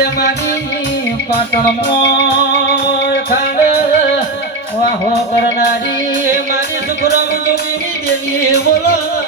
આવજે મારી પાટણમાં ખાડ વાહો કરનારી મારી સુખરામ જોગીની દેવી બોલો.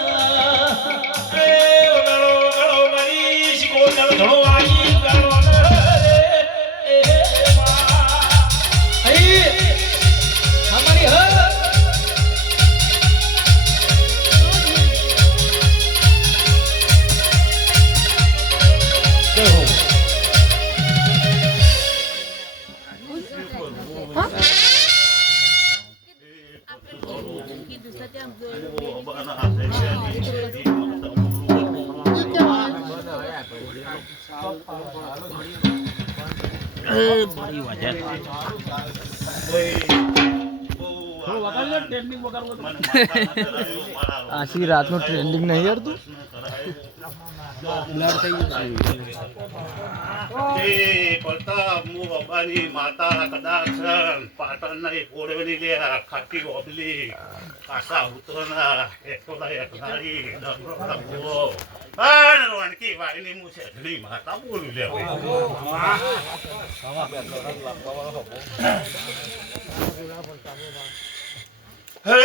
એ બડી વાત આશી રાતનું ટ્રેન્ડિંગ નહીં બાબાની માતા કદાચ પાટણના એક ઓળવેલી લે ખાટી ઓબલી કાસા ઉતરના એકોલા દમરોડા ભૂવો અને રોણકી વાળીની મુ છે માતા બોલું લે હે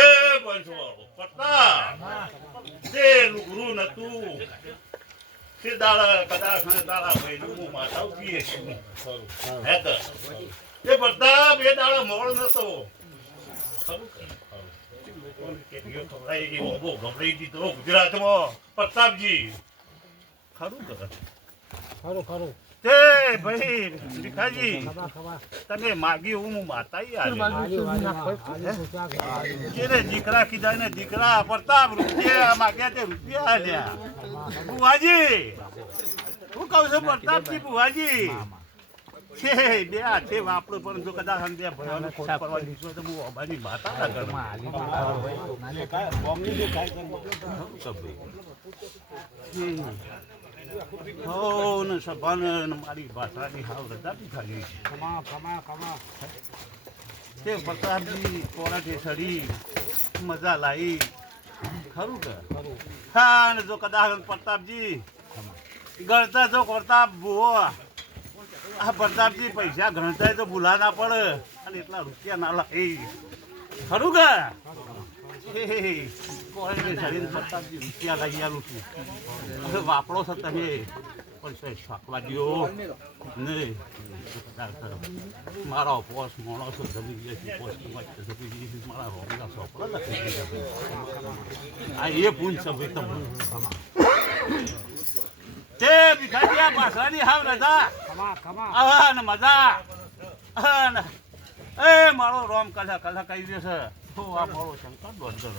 પંચવાળો પ્રતાપ તે લુગરું નતું, તે દાડા, કદાચ ને દાડા ભઈલું હું માથા ઊભી છું. હે તો. તે પ્રતાપ એ દાડા મોળ નતો. ખરું? ખરું. ગભરાઈ ગુજરાતમાં. પ્રતાપજી ખરું કે? તે ભાઈ ભીખાજી તમે માગી હું માતા જેને દીકરા કીધા ને દીકરા પ્રતાપ રૂપિયા માગ્યા તે રૂપિયા આલ્યા બુવાજી હું કહું છું પ્રતાપજી બુવાજી છે બે હાથે વાપરો પણ જો કદાચ બે ભયોને ખોટ પડવા તો હું અબાની માતા ના કરું. હમ. હો ને સભાને મારી ભાષાની હાવ રજા બી ખાલી તે પ્રતાપજી કોરાટે સડી મજા લાવી ખરું કે? હા ને જો કદાચ પ્રતાપજી ગણતા જો પ્રતાપ ભૂવો આ પ્રતાપજી પૈસા ગણતા તો ભૂલા ના પડે. અને એટલા રૂપિયા ના લાગે ખરું કે? વાપરો છો તમે પણ શાકવા દ્યો નહીં મારો પોસ માણસો જમી ગયા છે પોસ જમી ગઈ છે મારા રોમના સોપડા આ એ પૂન છે તમને તે ભીખાજી આ પાછળની હાવ રજા મજા એ મારો રોમ કલા કલા કહી દે છે. તો આ મારો શંકર દોડ દોડ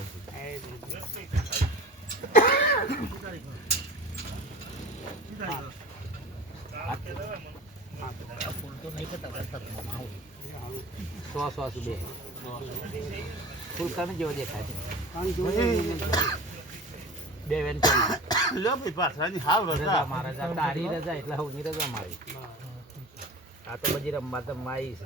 સો સો બે. ફૂલ કણ જેવો દેખાય છે. બે વેન લો ભાઈ પાછળની હાવ રજા. મારા રજા તારી રજા એટલે હું રજા મારી. આ તો પછી રમવા તો માઈ છે.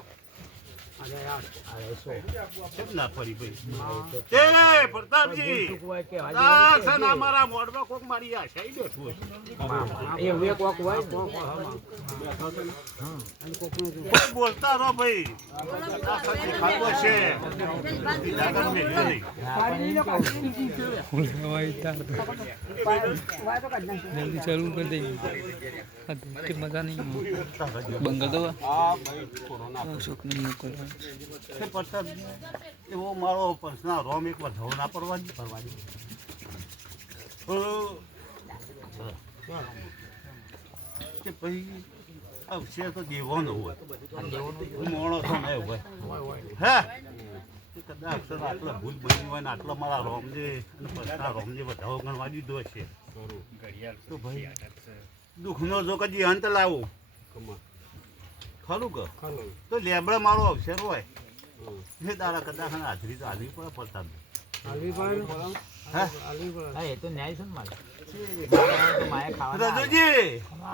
અમારા મોઢમાં કોક મારી બોલતા રહો ભાઈ ખાતો છે જલ્દી ચાલુ કરી દઈએ મજા નહીં બંગલ દો નહીં મોકલવા તે પ્રતાપજી એવો મારો પર્સનલ રોમ એક વાર ધોવ ના પડવાની પડવાની કે પછી અવશ્ય તો દેવાનો હોય. મોણો છો ને હોય હે? કદાચ અક્ષર આટલા ભૂલ બની હોય ને આટલા મારા રોમજે અને પછતા રોમજે વધારો ગણવા દીધો છે. તો ભાઈ, દુઃખનો જો કદી અંત લાવું. ખરું કે? તો લેબડા મારો અવસર હોય. એ દાડા કદાચ હાજરી તો હાલવી પડે પડતા હા એ તો ન્યાય છે ને મારે. રજુજી!